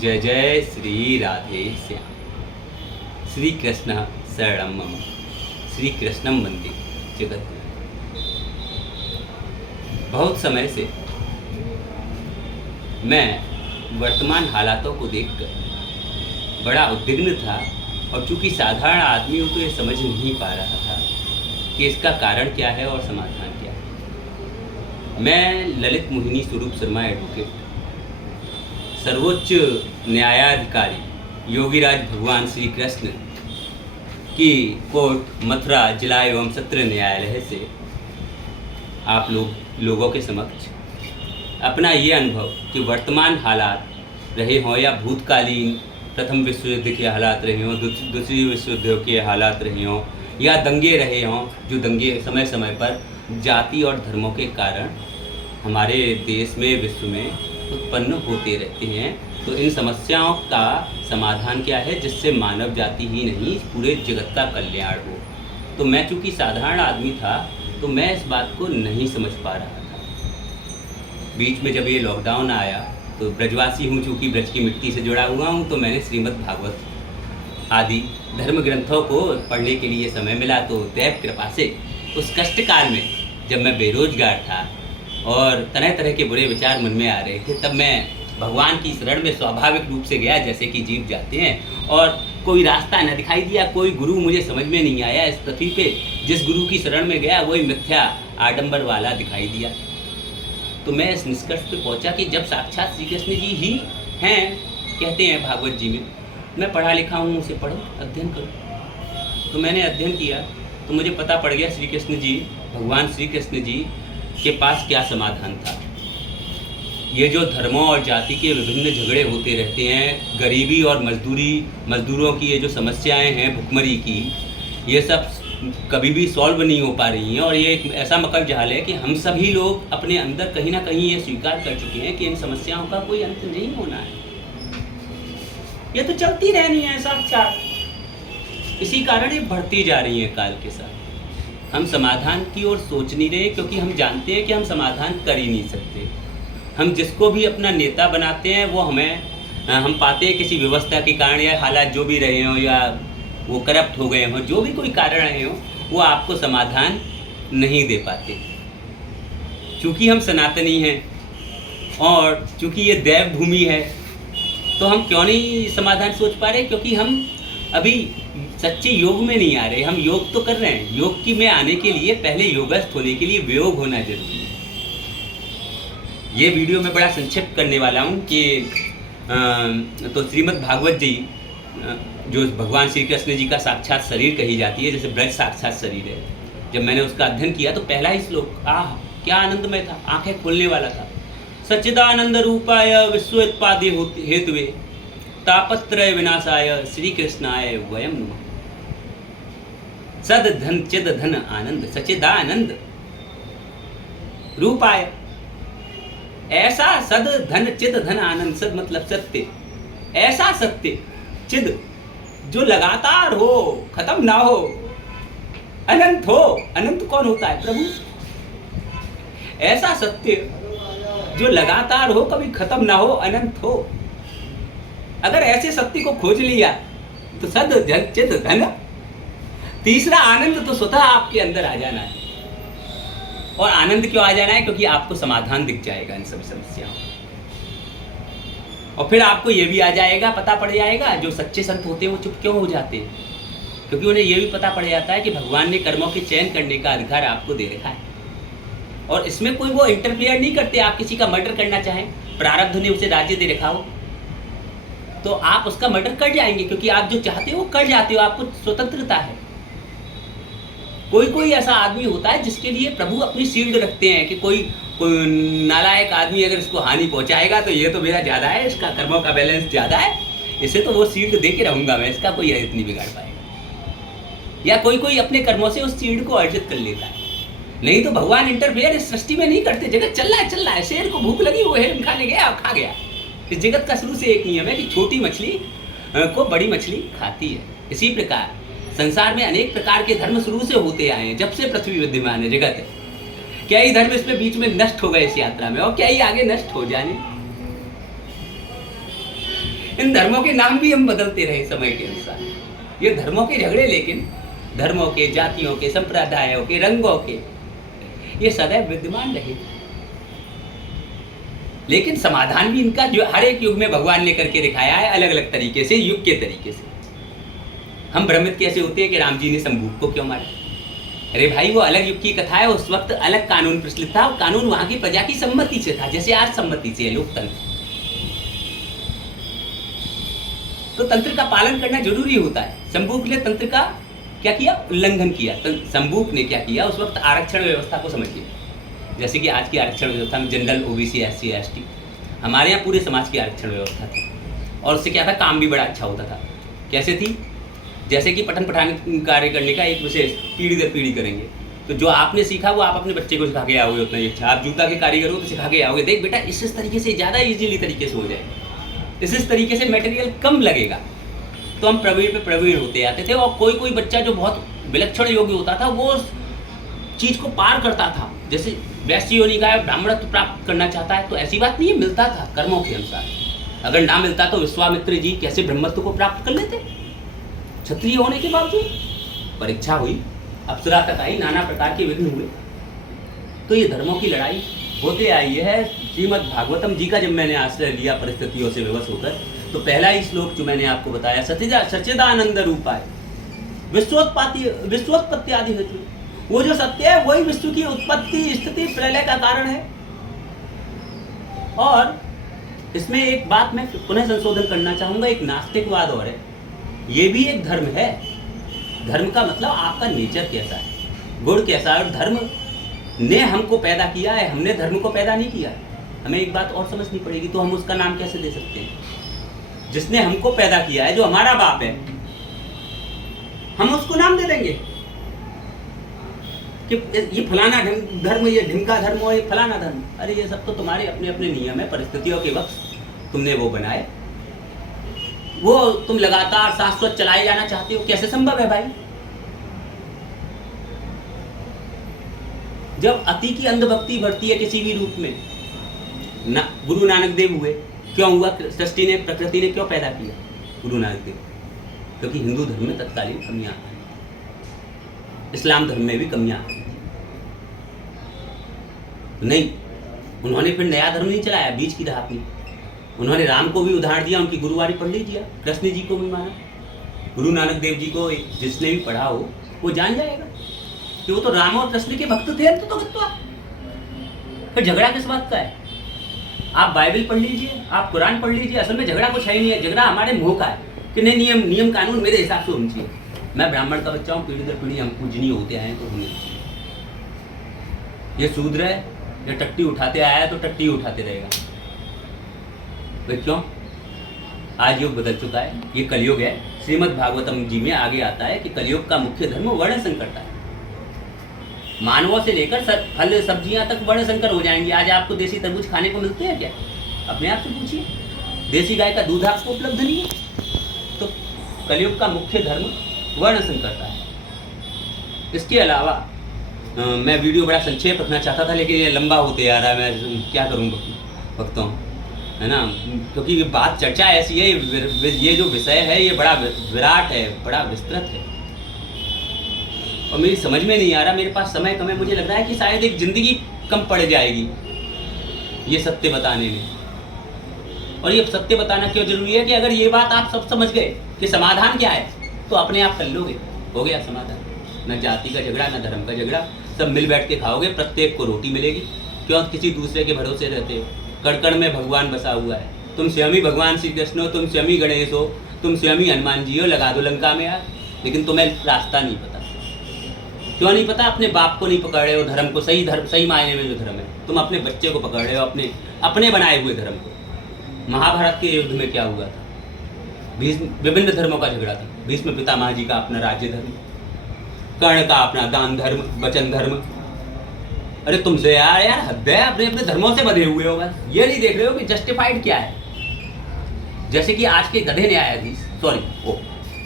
जय जय श्री राधे श्याम। श्री कृष्ण शरणं मम, श्री कृष्णं वंदे जगत। बहुत समय से मैं वर्तमान हालातों को देखकर बड़ा उद्विग्न था और चूंकि साधारण आदमी हूँ तो ये समझ नहीं पा रहा था कि इसका कारण क्या है और समाधान क्या है। मैं ललित मोहिनी स्वरूप शर्मा एडवोकेट, सर्वोच्च न्यायाधिकारी योगीराज भगवान श्री कृष्ण की कोर्ट मथुरा जिला एवं सत्र न्यायालय से आप लोगों के समक्ष अपना ये अनुभव कि वर्तमान हालात रहे हों या भूतकालीन प्रथम विश्व युद्ध के हालात रहे हों, दूसरी विश्व युद्ध के हालात रहे हों या दंगे रहे हों, जो दंगे समय समय पर जाति और धर्मों के कारण हमारे देश में विश्व में उत्पन्न होते रहते हैं, तो इन समस्याओं का समाधान क्या है जिससे मानव जाति ही नहीं पूरे जगत का कल्याण हो। तो मैं चूँकि साधारण आदमी था तो मैं इस बात को नहीं समझ पा रहा था। बीच में जब ये लॉकडाउन आया तो ब्रजवासी हूँ, चूँकि ब्रज की मिट्टी से जुड़ा हुआ हूँ, तो मैंने श्रीमद् भागवत आदि धर्म ग्रंथों को पढ़ने के लिए समय मिला। तो दैव कृपा से उस कष्ट काल में जब मैं बेरोजगार था और तरह तरह के बुरे विचार मन में आ रहे थे, तब मैं भगवान की शरण में स्वाभाविक रूप से गया, जैसे कि जीव जाते हैं, और कोई रास्ता न दिखाई दिया, कोई गुरु मुझे समझ में नहीं आया। इस पृथ्वी पे जिस गुरु की शरण में गया वही मिथ्या आडंबर वाला दिखाई दिया। तो मैं इस निष्कर्ष पे पहुंचा कि जब साक्षात श्री कृष्ण जी ही हैं, कहते हैं भागवत जी में, मैं पढ़ा लिखा हूँ, उसे पढ़ो, अध्ययन करो। तो मैंने अध्ययन किया तो मुझे पता पड़ गया श्री कृष्ण जी, भगवान श्री कृष्ण जी के पास क्या समाधान था। ये जो धर्मों और जाति के विभिन्न झगड़े होते रहते हैं, गरीबी और मजदूरों की ये जो समस्याएं हैं, भुखमरी की, ये सब कभी भी सॉल्व नहीं हो पा रही हैं। और ये एक ऐसा मकर जाल है कि हम सभी लोग अपने अंदर कहीं ना कहीं ये स्वीकार कर चुके हैं कि इन समस्याओं का कोई अंत नहीं होना है, ये तो चलती रहनी है साथ। इसी कारण ये बढ़ती जा रही है काल के साथ। हम समाधान की ओर सोच नहीं रहे क्योंकि हम जानते हैं कि हम समाधान कर ही नहीं सकते। हम जिसको भी अपना नेता बनाते हैं वो हम पाते हैं किसी व्यवस्था के कारण या हालात जो भी रहे हों या वो करप्ट हो गए हों, जो भी कोई कारण रहे हों, वो आपको समाधान नहीं दे पाते। चूँकि हम सनातनी हैं और चूँकि ये देव भूमि है, तो हम क्यों नहीं समाधान सोच पा रहे? क्योंकि हम अभी सच्चे योग में नहीं आ रहे। हम योग तो कर रहे हैं, योग की में आने के लिए पहले योगस्थ होने के लिए वियोग होना जरूरी है। ये वीडियो मैं बड़ा संक्षिप्त करने वाला हूँ कि तो श्रीमद् भागवत जी जो भगवान श्री कृष्ण जी का साक्षात शरीर कही जाती है, जैसे ब्रज साक्षात शरीर है, जब मैंने उसका अध्ययन किया तो पहला ही श्लोक क्या आनंदमय था, आंखें खोलने वाला था। सच्चिदानंद रूपाय विश्वोत्पादे हेतुवे तापत्रय विनाशाय श्री कृष्णाय वयम नमः। सद धन चिद धन आनंद सच्चिदानंद रूपाय, ऐसा सद धन चिद धन आनंद, सद मतलब सत्य, ऐसा सत्य, चिद जो लगातार हो, खत्म ना हो, अनंत हो। अनंत कौन होता है? प्रभु। ऐसा सत्य जो लगातार हो, कभी खत्म ना हो, अनंत हो। अगर ऐसे सत्य को खोज लिया तो सद धन चिद धन, तीसरा आनंद तो स्वतः आपके अंदर आ जाना है। और आनंद क्यों आ जाना है? क्योंकि आपको समाधान दिख जाएगा इन सभी समस्याओं। और फिर आपको ये भी आ जाएगा, पता पड़ जाएगा, जो सच्चे संत होते हैं वो चुप क्यों हो जाते हैं? क्योंकि उन्हें ये भी पता पड़ जाता है कि भगवान ने कर्मों के चयन करने का अधिकार आपको दे रखा है और इसमें कोई वो इंटरफेयर नहीं करते। आप किसी का मर्डर करना चाहें, प्रारब्ध ने उसे राज्य दे रखा हो, तो आप उसका मर्डर कर जाएंगे क्योंकि आप जो चाहते हो वो कर जाते हो, आपको स्वतंत्रता है। कोई ऐसा आदमी होता है जिसके लिए प्रभु अपनी शील्ड रखते हैं कि कोई नालायक आदमी अगर इसको हानि पहुंचाएगा तो ये तो मेरा ज़्यादा है, इसका कर्मों का बैलेंस ज़्यादा है, इसे तो वो शील्ड दे के रहूँगा मैं, इसका कोई अर्जित नहीं बिगाड़ पाएगा। या कोई अपने कर्मों से उस शील्ड को अर्जित कर लेता है। नहीं तो भगवान इंटरफेयर इस सृष्टि में नहीं करते। जगत चल रहा है, शेर को भूख लगी, वो हिरन खाने गया और खा गया। इस जगत का शुरू से एक नियम है कि छोटी मछली को बड़ी मछली खाती है। इसी प्रकार संसार में अनेक प्रकार के धर्म शुरू से होते आए हैं, जब से पृथ्वी विद्यमान है, जगत है। क्या ही धर्म इसमें बीच में नष्ट हो गए इस यात्रा में, और क्या ही आगे नष्ट हो जाने। इन धर्मों के नाम भी हम बदलते रहे समय के अनुसार। ये धर्मों के झगड़े, लेकिन धर्मों के, जातियों के, संप्रदायों के, रंगों के, ये सदैव विद्यमान रहे। लेकिन समाधान भी इनका जो हर एक युग में भगवान ने करके दिखाया है, अलग अलग तरीके से, युग के तरीके से। हम भ्रमित कैसे होते हैं कि राम जी ने शंभूक को क्यों मारा? अरे भाई, वो अलग युग की कथा है। उस वक्त अलग कानून प्रचलित था, और कानून वहां की प्रजा की सम्मति से था, जैसे आज सम्मति से है लोकतंत्र। तो तंत्र का पालन करना जरूरी होता है। शंभूक ने तंत्र का क्या किया? उल्लंघन किया। शंभूक ने क्या किया? उस वक्त आरक्षण व्यवस्था को समझिए, जैसे कि आज की आरक्षण व्यवस्था में जनरल, ओबीसी, एससी, एसटी, हमारे यहाँ पूरे समाज की आरक्षण व्यवस्था थी। और उससे क्या था? काम भी बड़ा अच्छा होता था। कैसे थी? जैसे कि पठन पठान कार्य करने का एक विशेष पीढ़ी दर पीढ़ी करेंगे, तो जो आपने सीखा वो आप अपने बच्चे को सिखा के आओगे उतना ही अच्छा। आप जूता के कारीगर हो तो सिखा के आओगे, देख बेटा इस तरीके से ज़्यादा इजीली तरीके से हो जाएगा, इस तरीके से मटेरियल कम लगेगा। तो हम प्रवीण पे प्रवीण होते आते थे। और कोई कोई बच्चा जो बहुत विलक्षण योग्य होता था, वो उस चीज़ को पार करता था। जैसे वैश्य योनि का ब्राह्मणत्व प्राप्त करना चाहता है, तो ऐसी बात नहीं है, मिलता था कर्मों के अनुसार। अगर ना मिलता तो विश्वामित्र जी कैसे ब्रह्मत्व को प्राप्त कर लेते? क्षत्रिय होने के बावजूद परीक्षा हुई, अप्सरा तक आई, नाना प्रकार के विघ्न हुए। तो ये धर्मों की लड़ाई होते आई है। श्रीमद् भागवतम जी का जब मैंने आश्रय लिया परिस्थितियों से विवश होकर, तो पहला ही श्लोक जो मैंने आपको बताया, सच्चिदानंद रूपाय विश्वोत्पत्ति आदि हेतु, वो जो सत्य है वही विश्व की उत्पत्ति, स्थिति, प्रलय का कारण है। और इसमें एक बात मैं पुनः संशोधन करना चाहूंगा, एक नास्तिकवाद और है। ये भी एक धर्म है। धर्म का मतलब आपका नेचर कैसा है, गुण कैसा है। और धर्म ने हमको पैदा किया है, हमने धर्म को पैदा नहीं किया। हमें एक बात और समझनी पड़ेगी, तो हम उसका नाम कैसे दे सकते हैं? जिसने हमको पैदा किया है, जो हमारा बाप है, हम उसको नाम दे देंगे कि ये फलाना धर्म, ये ढिमका धर्म और ये फलाना धर्म। अरे ये सब तो तुम्हारे अपने अपने नियम है, परिस्थितियों के वक्त तुमने वो बनाए, वो तुम लगातार शाश्वत चलाए जाना चाहते हो। कैसे संभव है भाई? जब अति की अंधभक्ति बढ़ती है किसी भी रूप में, गुरु नानक देव हुए, क्यों हुआ? सृष्टि ने, प्रकृति ने क्यों पैदा किया गुरु नानक देव? क्योंकि हिंदू धर्म में तत्कालीन कमियां आई, इस्लाम धर्म में भी कमियां आई। नहीं, उन्होंने फिर नया धर्म नहीं चलाया, बीच की राह अपनी। उन्होंने राम को भी उदाहरण दिया, उनकी गुरुवारी पढ़ लीजिए, कृष्ण जी को भी माना। गुरु नानक देव जी को जिसने भी पढ़ा हो वो जान जाएगा कि वो तो राम और कृष्ण के भक्त थे। तो फिर झगड़ा किस बात का है? आप बाइबल पढ़ लीजिए, आप कुरान पढ़ लीजिए, असल में झगड़ा कुछ है ही नहीं है। झगड़ा हमारे मुंह का है कि नहीं, नियम कानून मेरे हिसाब से होनी चाहिए। मैं ब्राह्मण का बच्चा हूँ, पीढ़ी दर पीढ़ी हम पूजनीय होते आए हैं, तो होने चाहिए। ये शूद्र है, ये टट्टी उठाते आया है तो टट्टी उठाते रहेगा। भाई क्यों? आज युग बदल चुका है, ये कलयुग है। श्रीमद् भागवतम जी में आगे आता है कि कलयुग का मुख्य धर्म वर्ण संकरता है। मानवों से लेकर फल सब्जियां तक वर्ण संकर हो जाएंगी। आज आपको देसी तरबूज खाने को मिलते हैं क्या? अपने आप से पूछिए। देसी गाय का दूध आपको उपलब्ध नहीं है। तो कलयुग का मुख्य धर्म वर्ण संकरता है। इसके अलावा मैं वीडियो बड़ा संक्षेप रखना चाहता था, लेकिन ये लंबा होते आ रहा है। मैं क्या करूँ भक्तों, है ना, क्योंकि ये बात चर्चा ऐसी है, ये जो विषय है ये बड़ा विराट है, बड़ा विस्तृत है, और मेरी समझ में नहीं आ रहा। मेरे पास समय कम है, मुझे लग रहा है कि शायद एक जिंदगी कम पड़ जाएगी ये सत्य बताने में। और ये सत्य बताना क्यों जरूरी है कि अगर ये बात आप सब समझ गए कि समाधान क्या है, तो अपने आप कर लोगे, हो गया समाधान। न जाति का झगड़ा, न धर्म का झगड़ा, सब मिल बैठ के खाओगे, प्रत्येक को रोटी मिलेगी। क्यों किसी दूसरे के भरोसे रहते हो? कण में भगवान बसा हुआ है। तुम स्वयं ही भगवान श्री कृष्ण हो, तुम स्वयं ही गणेश हो, तुम स्वयं ही हनुमान जी हो, लगा दो लंका में यार। लेकिन तुम्हें रास्ता नहीं पता। क्यों नहीं पता? अपने बाप को नहीं पकड़ रहे हो, धर्म को, सही मायने में जो धर्म है। तुम अपने बच्चे को पकड़ रहे हो, अपने बनाए हुए धर्म को। महाभारत के युद्ध में क्या हुआ था? विभिन्न धर्मों का झगड़ा था। भीष्म पितामह जी का अपना राज्य धर्म, कर्ण का अपना दान धर्म, वचन धर्म। अरे तुमसे यार हद है, अपने अपने धर्मों से बंधे हुए हो। बस ये नहीं देख रहे हो कि जस्टिफाइड क्या है। जैसे कि आज के गधे न्यायाधीश,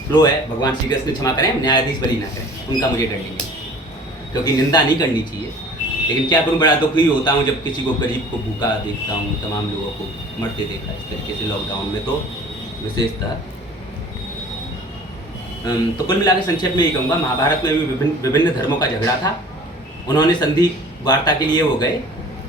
फ्लो है, भगवान श्री कृष्ण क्षमा करें, न्यायाधीश बलि ना करें, उनका मुझे डर नहीं है, क्योंकि निंदा नहीं करनी चाहिए। लेकिन क्या करूँ, बड़ा दुखी होता हूँ जब किसी को, गरीब को भूखा देखता हूँ, तमाम लोगों को मरते देखा इस तरीके से लॉकडाउन में। तो विशेषता। तो कुल मिला के संक्षेप में ये कहूँगा, महाभारत में भी विभिन्न धर्मों का झगड़ा था। उन्होंने संधि वार्ता के लिए वो गए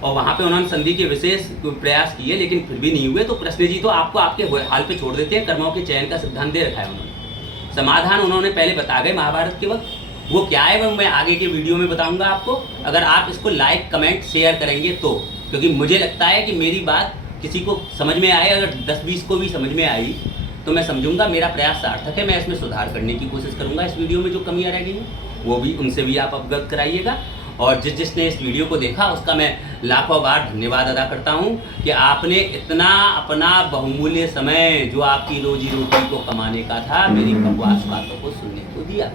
और वहाँ पे उन्होंने संधि के विशेष प्रयास किए, लेकिन फिर भी नहीं हुए। तो कृष्ण जी तो आपको आपके हाल पे छोड़ देते हैं, कर्मों के चयन का सिद्धांत दे रखा है उन्होंने। समाधान उन्होंने पहले बता गए महाभारत के वक्त, वो क्या है वो मैं आगे के वीडियो में बताऊंगा आपको, अगर आप इसको लाइक कमेंट शेयर करेंगे तो। क्योंकि मुझे लगता है कि मेरी बात किसी को समझ में आए, अगर 10-20 को भी समझ में आई तो मैं समझूंगा मेरा प्रयास सार्थक है। मैं इसमें सुधार करने की कोशिश करूंगा। इस वीडियो में जो कमियां रह गई हैं वो भी उनसे भी आप अवगत कराइएगा। और जिसने इस वीडियो को देखा उसका मैं लाखों बार धन्यवाद अदा करता हूं कि आपने इतना अपना बहुमूल्य समय जो आपकी रोजी रोटी को कमाने का था, मेरी बकवास बातों को सुनने को दिया।